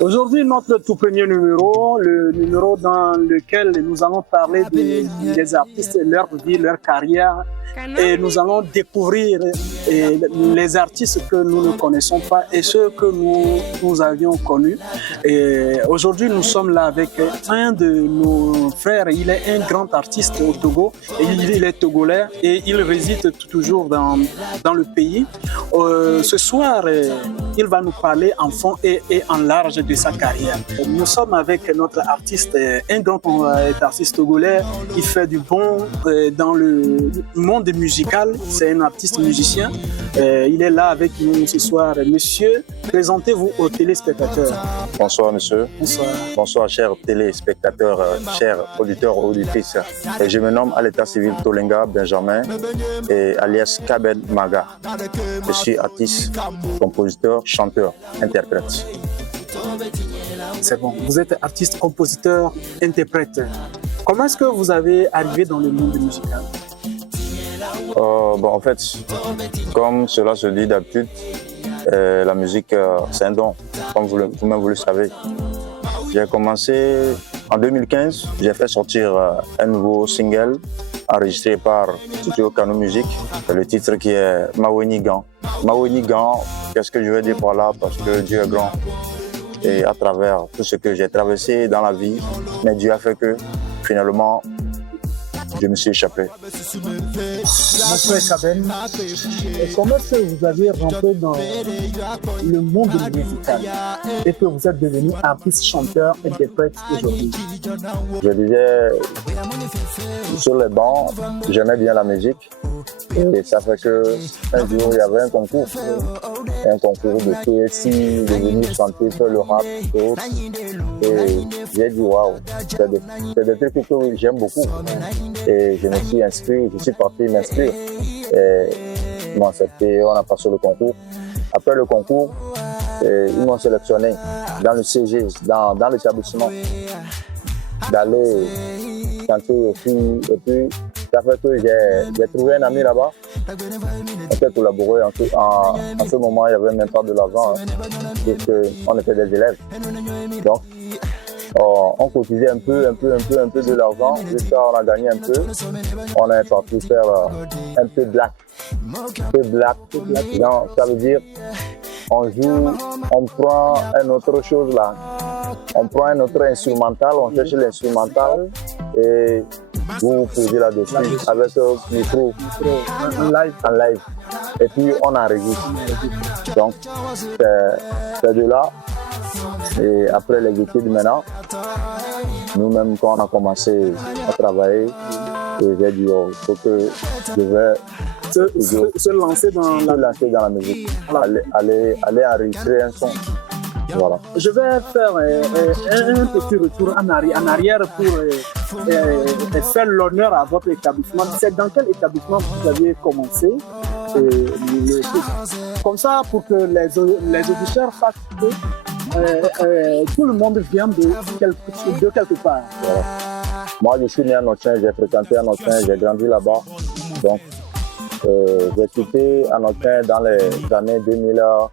Aujourd'hui, notre tout premier numéro, le numéro dans lequel nous allons parler des artistes, leur vie, leur carrière, et nous allons découvrir les artistes que nous ne connaissons pas et ceux que nous avions connus. Aujourd'hui, nous sommes là avec un de nos frères. Il est un grand artiste au Togo, et il est togolais et il réside toujours dans le pays. Ce soir, il va nous parler en fond et en large de sa carrière. Nous sommes avec notre artiste, un grand artiste togolais. Il fait du bon dans le monde musical. C'est un artiste musicien. Il est là avec nous ce soir. Monsieur, présentez-vous aux téléspectateurs. Bonsoir monsieur. Bonsoir. Bonsoir chers téléspectateurs, chers auditeurs et auditrices. Je me nomme à l'état civil Tolenga Benjamin, alias Kaben Maga. Je suis artiste, compositeur, chanteur, interprète. C'est bon. Vous êtes artiste, compositeur, interprète. Comment est-ce que vous avez arrivé dans le monde musical? En fait, comme cela se dit d'habitude, la musique c'est un don, comme vous-même vous le savez. J'ai commencé en 2015, j'ai fait sortir un nouveau single enregistré par Studio Kano Music, le titre qui est Maweni Gan. Maweni Gan, qu'est-ce que je veux dire par là? Parce que Dieu est grand. Et à travers tout ce que j'ai traversé dans la vie, mais Dieu a fait que finalement, je me suis échappé. Mon frère Kaben, comment est-ce que vous avez rentré dans le monde musical et que vous êtes devenu artiste, chanteur, interprète aujourd'hui? Je disais, sur les bancs, j'aimais bien la musique. Et ça fait qu'un jour, il y avait un concours de PSI, de venir chanter sur le rap et autres. Et j'ai dit, waouh, c'est des trucs que j'aime beaucoup. Et je me suis inscrit, je suis parti m'inscrire. Et ils m'ont accepté, on a passé le concours. Après le concours, ils m'ont sélectionné dans le CG, dans l'établissement, d'aller chanter aussi. Et puis, ça fait que j'ai trouvé un ami là-bas. On peut collaborer. En ce moment, il n'y avait même pas de l'argent, puisqu'on était des élèves. Donc, on cotisait un peu de l'argent. Jusqu'à on a gagné un peu. On est parti faire un peu black. Donc, ça veut dire, on joue, on prend une autre chose là. On prend un autre instrumental, on cherche l'instrumental et vous posez là-dessus avec le micro en live. Et puis on enregistre. Donc c'est de là. Et après les études maintenant, nous-mêmes quand on a commencé à travailler, j'ai dit il faut que je vais se lancer dans la musique, aller enregistrer un son. Voilà. Je vais faire un petit retour en arrière pour faire l'honneur à votre établissement. C'est dans quel établissement vous aviez commencé? Comme ça, pour que les auditeurs sachent que tout le monde vient de quelque part. Voilà. Moi, je suis né à Nottin, j'ai fréquenté à Nottin, j'ai grandi là-bas. Donc, j'ai quitté à Nottin dans les années 2011.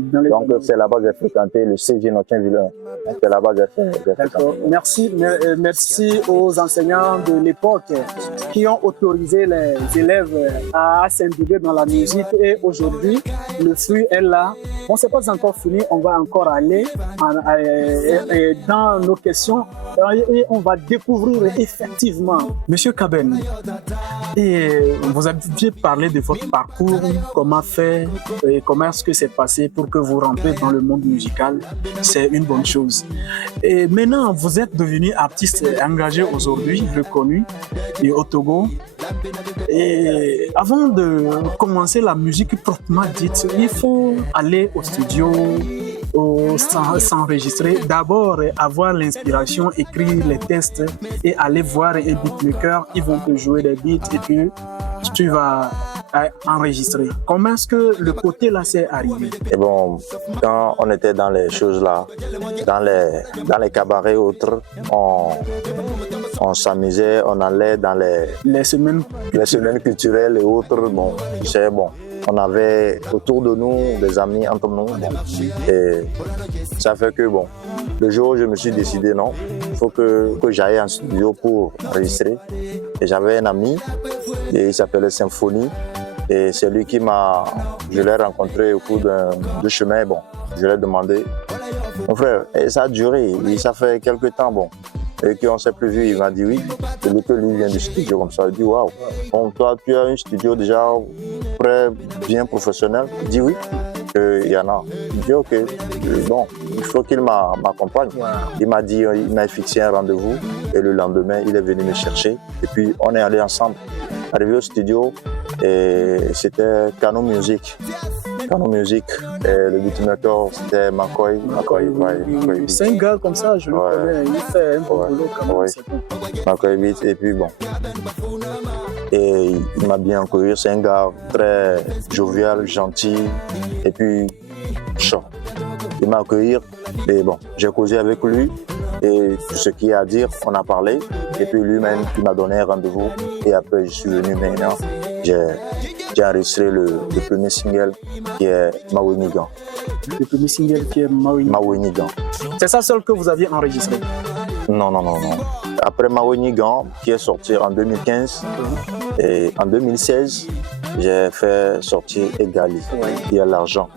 Donc c'est là-bas que j'ai fréquenté le CG Nottin-Villain. C'est là-bas que j'ai fait. D'accord. Merci aux enseignants de l'époque qui ont autorisé les élèves à s'imbiber dans la musique. Et aujourd'hui, le fruit est là. On ne s'est pas encore fini. On va encore aller dans nos questions et on va découvrir effectivement. Monsieur Kaben, et vous avez parlé de votre parcours, comment faire et comment est-ce que c'est passé pour que vous rentrez dans le monde musical. C'est une bonne chose. Et maintenant, vous êtes devenu artiste engagé aujourd'hui, reconnu, et au Togo. Et avant de commencer la musique proprement dite, il faut aller au studio, s'enregistrer. D'abord, avoir l'inspiration, écrire les textes et aller voir un beatmaker. Ils vont te jouer des beats et puis tu vas enregistrer. Comment est-ce que le côté là s'est arrivé? Et bon, quand on était dans les choses là, dans les cabarets autres, on s'amusait, on allait dans les semaines culturelles et autres. Bon, tu sais, bon, on avait autour de nous des amis entre nous. Bon. Et ça fait que, bon, le jour où je me suis décidé, non, il faut que j'aille en studio pour enregistrer. Et j'avais un ami, et il s'appelait Symphonie. Et c'est lui qui je l'ai rencontré au cours de chemin. Bon, je lui ai demandé, mon frère, et ça a duré, ça fait quelques temps, bon. Et qu'on ne s'est plus vu, il m'a dit oui. Et que lui vient du studio comme ça, il dit waouh. Bon, toi, tu as un studio déjà très bien professionnel. Il dit oui, il y en a. Il dit ok, bon, il faut qu'il m'accompagne. Il m'a dit, il m'a fixé un rendez-vous et le lendemain, il est venu me chercher. Et puis, on est allé ensemble. Arrivé au studio, et c'était Cano Music. Cano Music, et le beatmaker c'était McCoy. C'est un gars comme ça, je le connais, il fait un bon boulot quand même. McCoy Beat, et puis bon. Et il m'a bien accueilli, c'est un gars très jovial, gentil, et puis chaud. Il m'a accueilli, et bon, j'ai causé avec lui, et tout ce qu'il y a à dire, on a parlé, et puis lui-même, il m'a donné un rendez-vous, et après je suis venu maintenant. J'ai enregistré le premier single qui est Mawenigan. Le premier single qui est Mawenigan. C'est ça seul que vous aviez enregistré? Non. Après Mawenigan, qui est sorti en 2015, et en 2016, j'ai fait sortir Egali, qui est l'argent.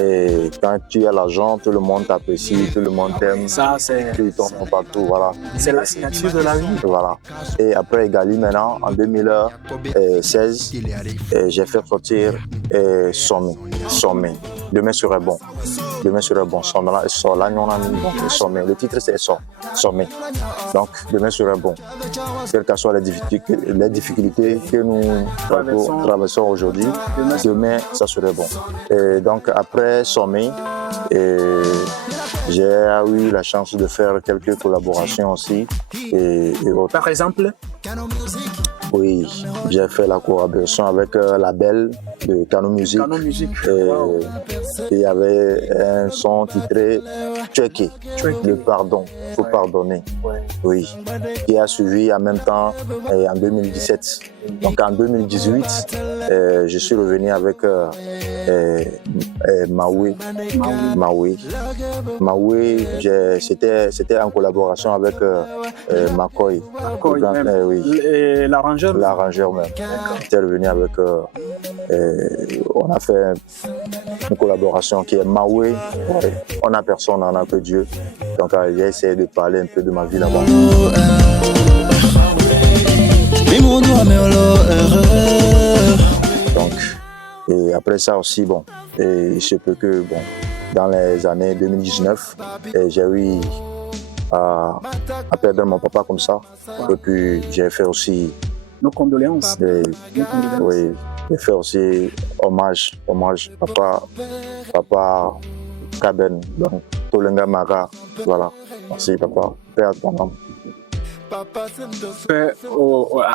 Et quand tu as l'argent, tout le monde t'apprécie, tout le monde t'aime. Ça, c'est. Tu tombes partout, voilà. C'est la signature de la vie. Voilà. Et après Egali, maintenant, en 2016, j'ai fait sortir Sommet. Demain serait bon. Sommet. Le titre, c'est Sommet. Donc, demain serait bon. Quelles que soient les difficultés que nous traversons aujourd'hui, demain, ça serait bon. Et donc, après Sommet, j'ai eu la chance de faire quelques collaborations aussi. Et autres. Par exemple? Oui, j'ai fait la collaboration avec la belle de Cano Music. Wow. Il y avait un son titré Checké, le pardon, faut pardonner. Oui, qui a suivi en même temps en 2017. Donc en 2018, je suis revenu avec Maui, c'était en collaboration avec McCoy. Et l'arrangeur? L'arrangeur même. J'étais revenu avec. On a fait une collaboration qui est Maui. On n'a personne, on n'a que Dieu. Donc j'ai essayé de parler un peu de ma vie là-bas. Donc, et après ça aussi, bon, et il se peut que, bon, dans les années 2019, j'ai eu à perdre mon papa comme ça. Et puis, j'ai fait aussi... Nos condoléances. Oui, j'ai fait aussi hommage papa Kaben, donc Tolenga Mara, voilà. Merci papa, Père à ton âme. Paix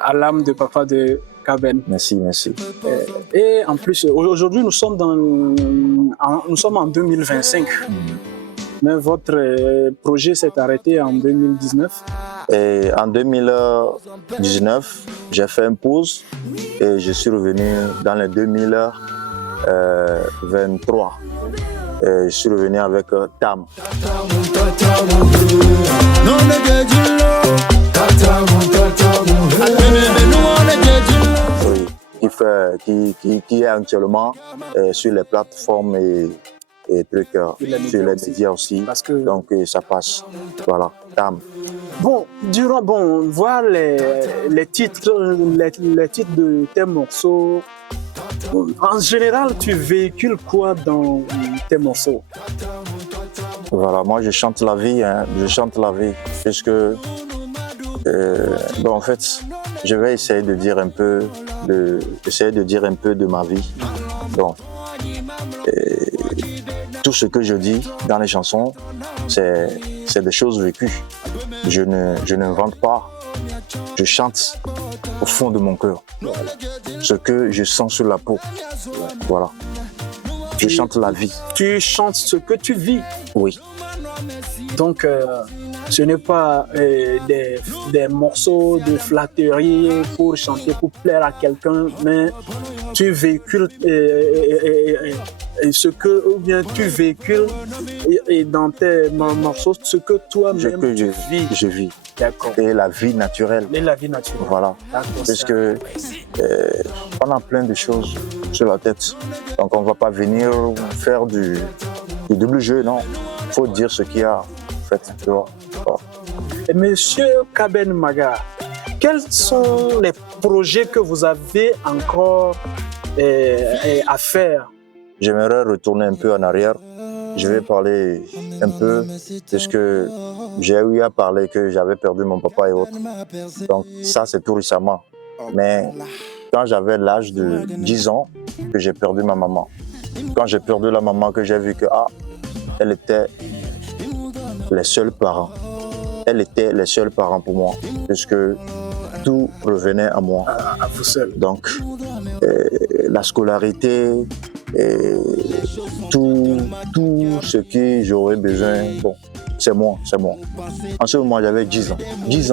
à l'âme de papa de Kaben. Merci. Et en plus, aujourd'hui, nous sommes en 2025. Mais votre projet s'est arrêté en 2019. Et en 2019, j'ai fait une pause et je suis revenu dans les 2023. Et je suis revenu avec Tam. Oui, qui est actuellement sur les plateformes et trucs, sur les médias aussi. Donc ça passe. Voilà, Tam. Bon, voir les titres de tes morceaux. En général, tu véhicules quoi dans tes morceaux? Voilà, moi je chante la vie, puisque en fait, je vais essayer de dire un peu de ma vie. Donc, tout ce que je dis dans les chansons, c'est des choses vécues. Je n'invente pas, je chante au fond de mon cœur. Ce que je sens sur la peau. Voilà. Je chante la vie. Tu chantes ce que tu vis. Oui. Donc, ce n'est pas des morceaux de flatterie pour chanter, pour plaire à quelqu'un, mais tu véhicules ce que, ou bien tu véhicules et dans tes morceaux ce que toi-même tu vis. Je vis. D'accord. Et la vie naturelle. Et la vie naturelle. Voilà. Parce que on a plein de choses sur la tête. Donc on ne va pas venir faire du double jeu, non. Il faut dire ce qu'il y a, en fait. Tu vois. Voilà. Et Monsieur Kaben Maga, quels sont les projets que vous avez encore à faire? J'aimerais retourner un peu en arrière. Je vais parler un peu de ce que j'ai eu à parler, que j'avais perdu mon papa et autres. Donc ça, c'est tout récemment. Mais quand j'avais l'âge de 10 ans, que j'ai perdu ma maman. Quand j'ai perdu la maman, que j'ai vu que elle était les seuls parents. Elle était les seuls parents pour moi, puisque tout revenait à moi. À vous seul. Donc, la scolarité, tout ce que j'aurais besoin, bon, c'est moi. En ce moment, j'avais 10 ans. 10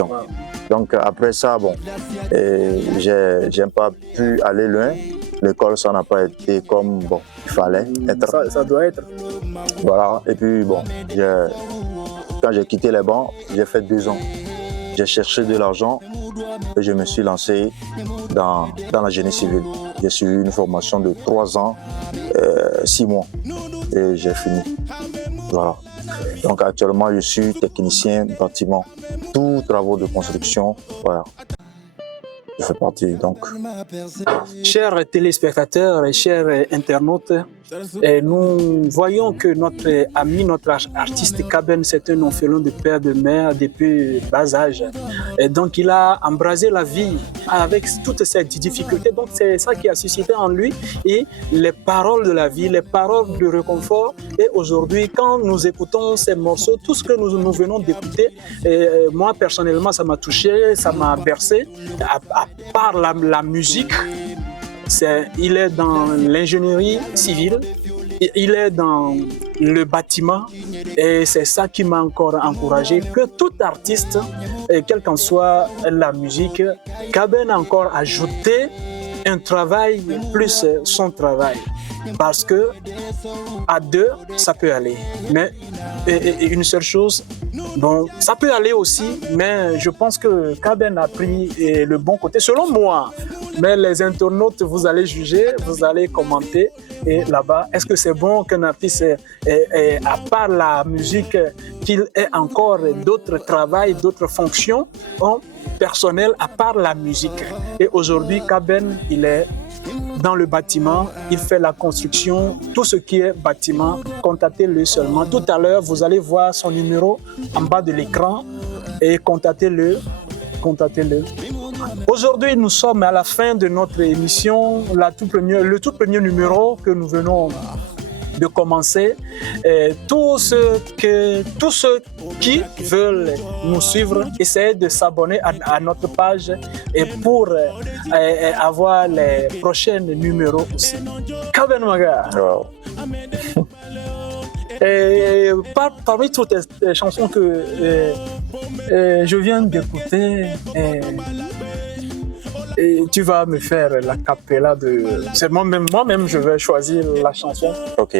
ans. Donc, après ça, bon, j'ai pas pu aller loin. L'école, ça n'a pas été comme, bon, il fallait être. Ça doit être. Voilà, et puis, bon, quand j'ai quitté les bancs, j'ai fait 2 ans. J'ai cherché de l'argent et je me suis lancé dans la génie civile. J'ai suivi une formation de 3 ans, 6 mois et j'ai fini. Voilà. Donc actuellement, je suis technicien bâtiment, tous travaux de construction. Voilà. Je fais partie donc. Chers téléspectateurs et chers internautes, nous voyons que notre ami, notre artiste Kaben, c'est un orphelin de père de mère depuis bas âge. Et donc il a embrasé la vie avec toutes ces difficultés. Donc c'est ça qui a suscité en lui et les paroles de la vie, les paroles de réconfort. Et aujourd'hui, quand nous écoutons ces morceaux, tout ce que nous venons d'écouter, moi personnellement, ça m'a touché, ça m'a bercé. À part la musique, il est dans l'ingénierie civile, il est dans le bâtiment et c'est ça qui m'a encore encouragé que tout artiste, quelle qu'en soit la musique, Kaben a encore ajouté un travail plus son travail. Parce que à deux, ça peut aller. Mais une seule chose, bon, ça peut aller aussi, mais je pense que Kaben a pris le bon côté, selon moi. Mais les internautes, vous allez juger, vous allez commenter. Et là-bas, est-ce que c'est bon qu'un artiste, à part la musique, qu'il ait encore d'autres travails, d'autres fonctions personnelles à part la musique? Et aujourd'hui, Kaben, il est dans le bâtiment, il fait la construction, tout ce qui est bâtiment, contactez-le seulement. Tout à l'heure, vous allez voir son numéro en bas de l'écran et contactez-le. Aujourd'hui, nous sommes à la fin de notre émission, le tout premier numéro que nous venons de commencer. Tous ceux qui veulent nous suivre, essayez de s'abonner à notre page et pour avoir les prochains numéros aussi. Kaben Maga. Wow. Parmi toutes les chansons que je viens d'écouter, et tu vas me faire la cappella de... C'est moi-même, je vais choisir la chanson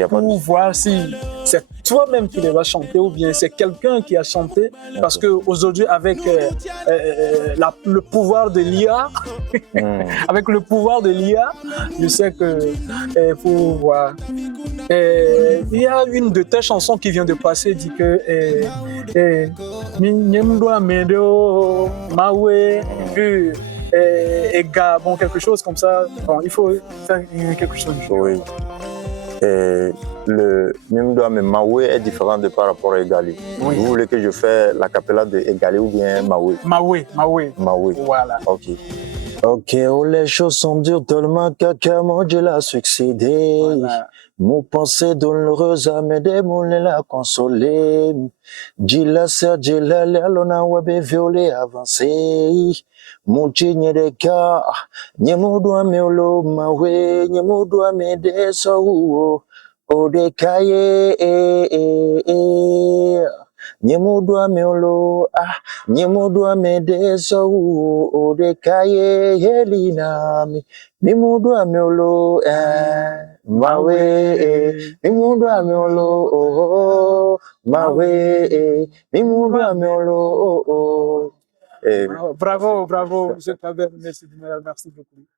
pour voir si c'est toi-même qui les vas chanter ou bien c'est quelqu'un qui a chanté. Parce qu'aujourd'hui, avec le pouvoir de l'IA, avec le pouvoir de l'IA, je sais que pour voir... il y a une de tes chansons qui vient de passer, dit que bon, quelque chose comme ça. Bon, il faut faire quelque chose. Oui. Le Mimdoa Maoué est différent de par rapport à Egali. Oui. Vous voulez que je fasse la cappella de Egali ou bien Maoué? Maoué. Voilà. Ok, les choses sont dures tellement que moi je l'ai succédé. Voilà. Mon pensée douloureuse a m'aidé, mon la consolé. Dila Sergila, l'ona webe violé avancé. Mon chigne de cœur, nyemudwa meolo mawe, nyemudwa mede so o de kaye Nyemudwa meolo ah nyemudwa medeso odekaye helina mimudwa meolo mawe mimudwa meolo oh mawe mimudwa meolo oh. Bravo, bravo, monsieur Kaber, merci beaucoup.